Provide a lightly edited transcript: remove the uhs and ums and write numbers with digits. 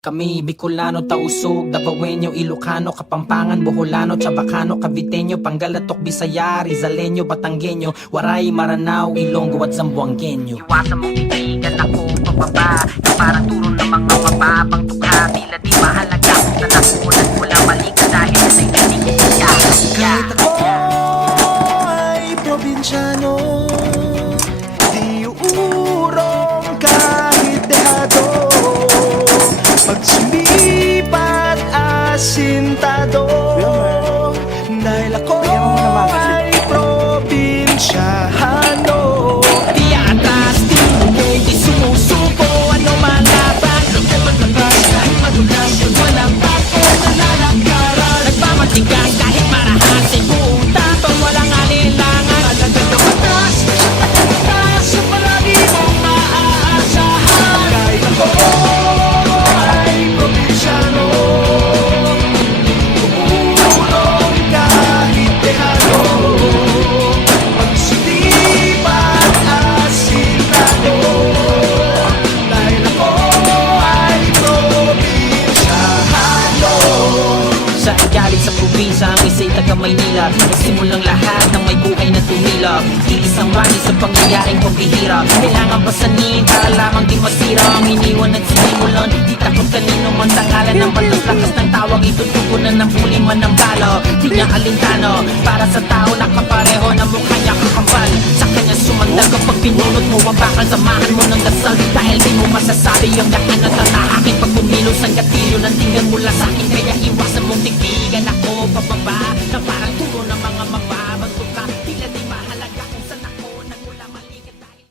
Kami Bicolano, Tausug, Davaoenyo, Ilocano, Kapampangan, Boholano, Chabacano, Caviteño, Pangalatok, Bisaya, Rizaleño, Batanggenyo, Waray, Maranao, Ilonggo at Zamboangueño. Iwasan mong titigan ako pababa na parang turo ng mga mababang tukha. Tila di mahalaga na nakulat mo lang mali ka dahil sa naiinigit siya. Kahit ako ay probinsyano, di uurong kahit dehado. Pag sumipat asintado, dahil ako ay probinsyano. Di atas, di bukid, di sumusuko, ano man laban. Madulas, walang bako, nalalangkaran. Nagmamatigas kahit marahan, siguta, pag walang alinlangan. Alagad na batas, sa palagi mong maaasahan. Kahit ako ay probinsyano, uurong kahit dehado. Pag sumipat asintado, dahil ako ay probinsyano. Sa galing sa probinsya, ang isa'y taga Maynila. Nagsimulang lahat ng may buhay na tumila. Iisang bani sa pangyayaring pambihira. Kailangan pasanin para lamang di masira. Ang iniwan at sinimulan, di takot kanino man. Tangalan ng batas, lakas ng tawag, itutugunan ng huli man ng balo. Di niya alintano, para sa tao nakapareho na mukha niya kakambal. Sa kanya sumandag kapag pinulot mo ang bakal. Samahan mo ng dasal dahil di mo masasabi ang dahan at tatahakin. Pag kumilos ang gatilyo, nandigan mula sa akin kaya